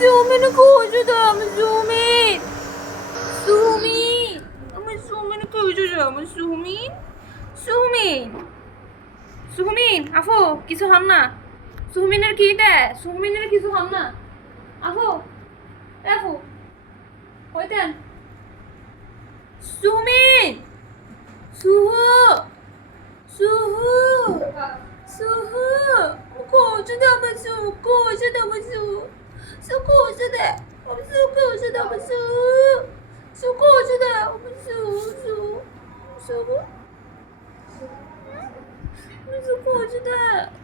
Sumin kocaman Sumin. Sumin. Ama Sumin kocaman Sumin. Sumin. Sumin আফু কিছু হন না সুমিনের কি দেয় সুমিনের কিছু হন না আফু আফু কইতেন সুমিন সুহু সুহু সুহু কোজা দাও সু কোজা দাও সু সু কোজা দাও সু কোজা দাও সু সু কোজা দাও সু সু সু সু কোজা দাও